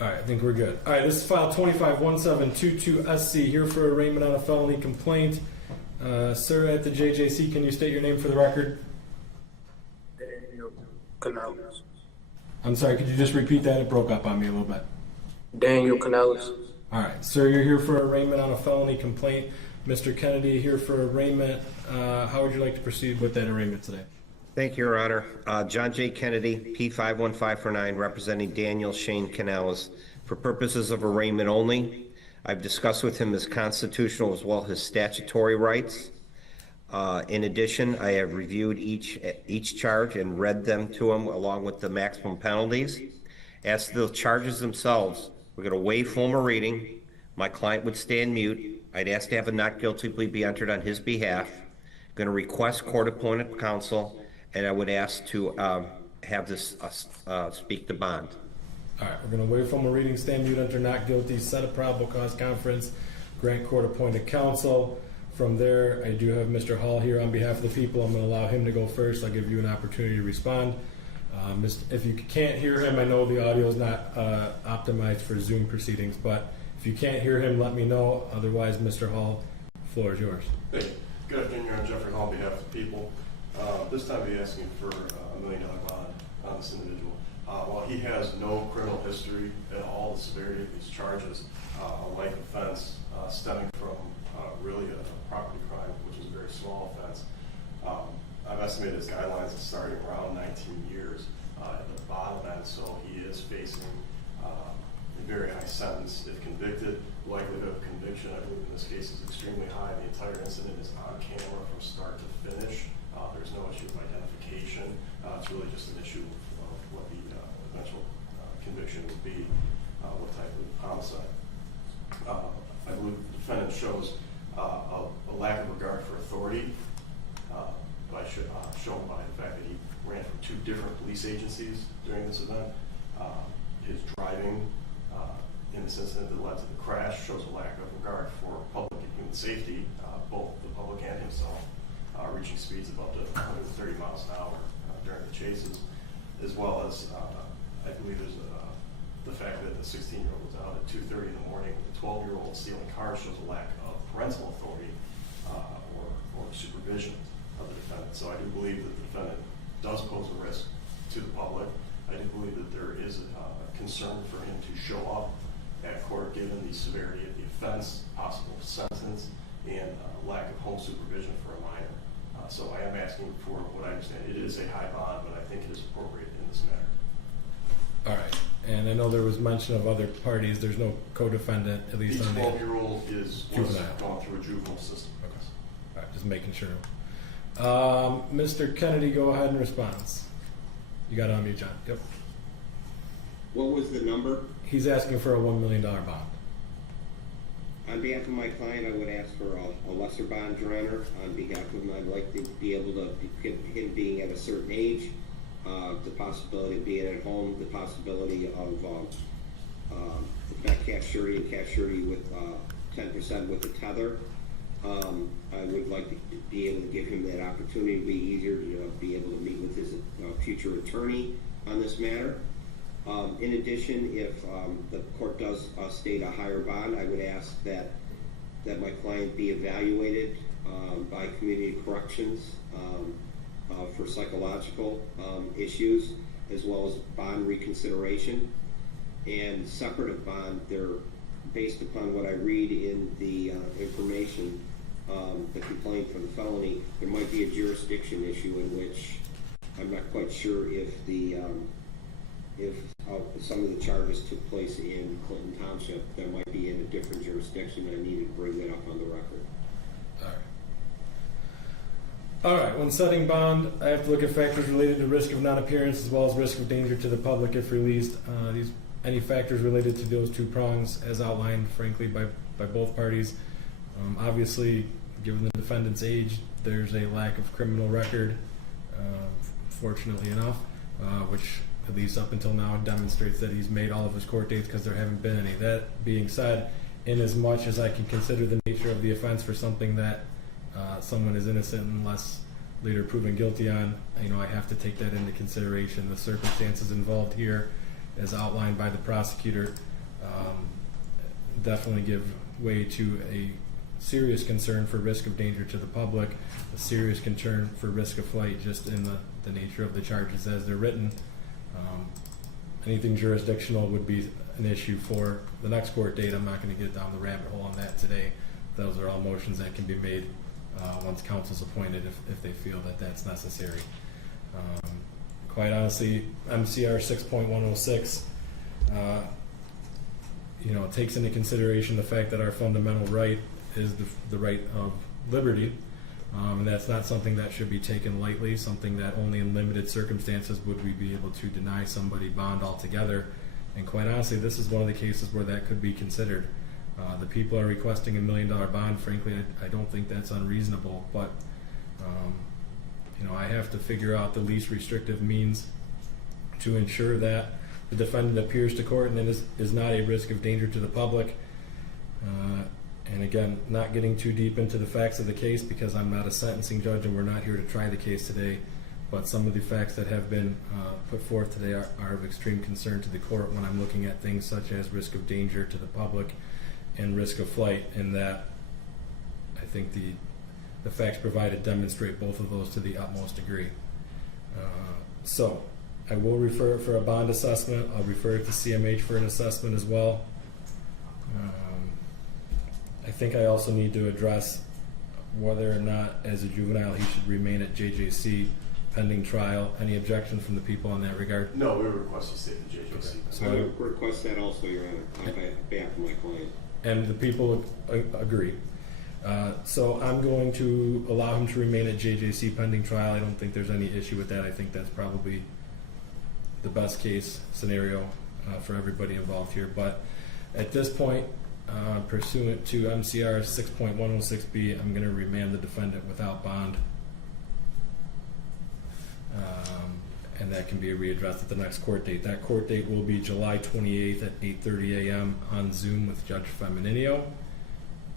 All right, I think we're good. All right, this is file 251722SC, here for arraignment on a felony complaint. Sir, at the JJC, can you state your name for the record? Daniel Canales. I'm sorry, could you just repeat that? It broke up on me a little bit. Daniel Canales. All right, sir, you're here for arraignment on a felony complaint. Mr. Kennedy, here for arraignment. How would you like to proceed with that arraignment today? Thank you, Your Honor. John J. Kennedy, P51549, representing Daniel Shane Canales. For purposes of arraignment only, I've discussed with him his constitutional as well as his statutory rights. In addition, I have reviewed each charge and read them to him along with the maximum penalties. As to the charges themselves, we're going to waive formal reading. My client would stand mute. I'd ask to have a not guilty plea be entered on his behalf. I'm going to request court-appointed counsel, and I would ask to have this speak to bond. All right, we're going to waive formal reading, stand mute, enter not guilty, set a probable cause conference, grant court-appointed counsel. From there, I do have Mr. Hall here on behalf of the people. I'm going to allow him to go first. I'll give you an opportunity to respond. If you can't hear him, I know the audio is not optimized for Zoom proceedings, but if you can't hear him, let me know. Otherwise, Mr. Hall, the floor is yours. Hey, good afternoon, Your Honor. Jeffrey Hall on behalf of the people. This time I'll be asking for $1 million bond on this individual. While he has no criminal history at all, the severity of these charges, a life offense stemming from really a property crime, which is a very small offense. I've estimated his guidelines as starting around 19 years at the bottom end, so he is facing a very high sentence if convicted. Likelihood of conviction, I believe in this case, is extremely high. The entire incident is on camera from start to finish. There's no issue of identification. It's really just an issue of what the eventual conviction would be, what type of homicide. I believe the defendant shows a lack of regard for authority, shown by the fact that he ran from 2 different police agencies during this event. His driving in this incident that led to the crash shows a lack of regard for public and human safety, both the public and himself, reaching speeds of up to 130 miles an hour during the chases, as well as I believe there's the fact that the 16-year-old was out at 2:30 in the morning with a 12-year-old stealing cars shows a lack of parental authority or supervision of the defendant. So I do believe that the defendant does pose a risk to the public. I do believe that there is a concern for him to show up at court given the severity of the offense, possible sentence, and lack of home supervision for a minor. So I am asking for what I understand. It is a high bond, but I think it is appropriate in this matter. All right, and I know there was mention of other parties. There's no co-defendant, at least Each on the 12-year-old was juvenile. gone through a juvenile system. Okay. All right, just making sure. Mr. Kennedy, go ahead and respond. You got it on mute, John. Yep. What was the number? He's asking for a $1 million bond. On behalf of my client, I would ask for a lesser bond, Your Honor. On behalf of him, I'd like to be able to, him being at a certain age, the possibility of being at home, the possibility of not cash surety and cash surety with 10% with a tether. I would like to be able to give him that opportunity. It would be easier to be able to meet with his future attorney on this matter. In addition, if the court does state a higher bond, I would ask that my client be evaluated by community corrections for psychological issues, as well as bond reconsideration. And separate of bond, they're based upon what I read in the information, the complaint for the felony, there might be a jurisdiction issue in which I'm not quite sure if if some of the charges took place in Clinton Township, that might be in a different jurisdiction. I need to bring that up on the record. All right, when setting bond, I have to look at factors related to risk of non-appearance as well as risk of danger to the public if released. Any factors related to those 2 prongs as outlined, frankly, by both parties. Obviously, given the defendant's age, there's a lack of criminal record, fortunately enough, which at least up until now demonstrates that he's made all of his court dates because there haven't been any. That being said, in as much as I can consider the nature of the offense for something that someone is innocent unless later proven guilty on, I have to take that into consideration. The circumstances involved here as outlined by the prosecutor, definitely give way to a serious concern for risk of danger to the public, a serious concern for risk of flight just in the nature of the charges as they're written. Anything jurisdictional would be an issue for the next court date. I'm not going to get down the rabbit hole on that today. Those are all motions that can be made once counsel's appointed if they feel that that's necessary. Quite honestly, MCR 6.106 takes into consideration the fact that our fundamental right is the right of liberty, and that's not something that should be taken lightly, something that only in limited circumstances would we be able to deny somebody bond altogether. And quite honestly, this is one of the cases where that could be considered. The people are requesting $1 million bond. Frankly, I don't think that's unreasonable, but I have to figure out the least restrictive means to ensure that the defendant appears to court and is not a risk of danger to the public. And again, not getting too deep into the facts of the case because I'm not a sentencing judge and we're not here to try the case today, but some of the facts that have been put forth today are of extreme concern to the court when I'm looking at things such as risk of danger to the public and risk of flight, and that I think the facts provided demonstrate both of those to the utmost degree. So I will refer it for a bond assessment. I'll refer it to CMH for an assessment as well. I think I also need to address whether or not, as a juvenile, he should remain at JJC pending trial. Any objection from the people in that regard? No, we request you stay at the JJC. Okay. So I would request that also, Your Honor, on behalf of my client. And the people agree. So I'm going to allow him to remain at JJC pending trial. I don't think there's any issue with that. I think that's probably the best case scenario for everybody involved here. But at this point, pursuant to MCR 6.106B, I'm going to remand the defendant without bond. And that can be readdressed at the next court date. That court date will be July 28th at 8:30 a.m. on Zoom with Judge Femininio.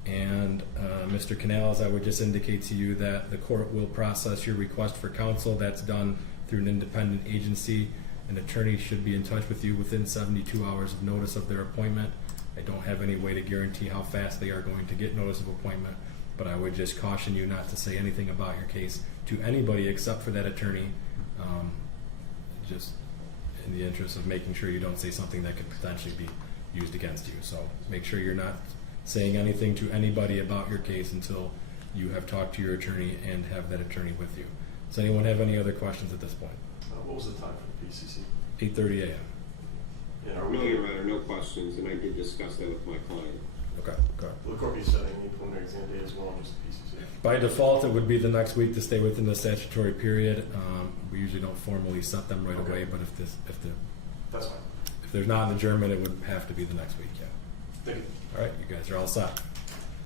And Mr. Canales, I would just indicate to you that the court will process your request for counsel. That's done through an independent agency. An attorney should be in touch with you within 72 hours of notice of their appointment. I don't have any way to guarantee how fast they are going to get notice of appointment, but I would just caution you not to say anything about your case to anybody except for that attorney, just in the interest of making sure you don't say something that could potentially be used against you. So make sure you're not saying anything to anybody about your case until you have talked to your attorney and have that attorney with you. Does anyone have any other questions at this point? What was the time for the PCC? 8:30 a.m. And are No, we, Your Honor, no questions, and I did discuss that with my client. Okay, good. will the court be setting any preliminary exam date as well, or just the PCC? By default, it would be the next week to stay within the statutory period. We usually don't formally set them right away, but That's fine. if there's not an adjournment, it would have to be the next week, yeah. Thank you. All right, you guys are all set.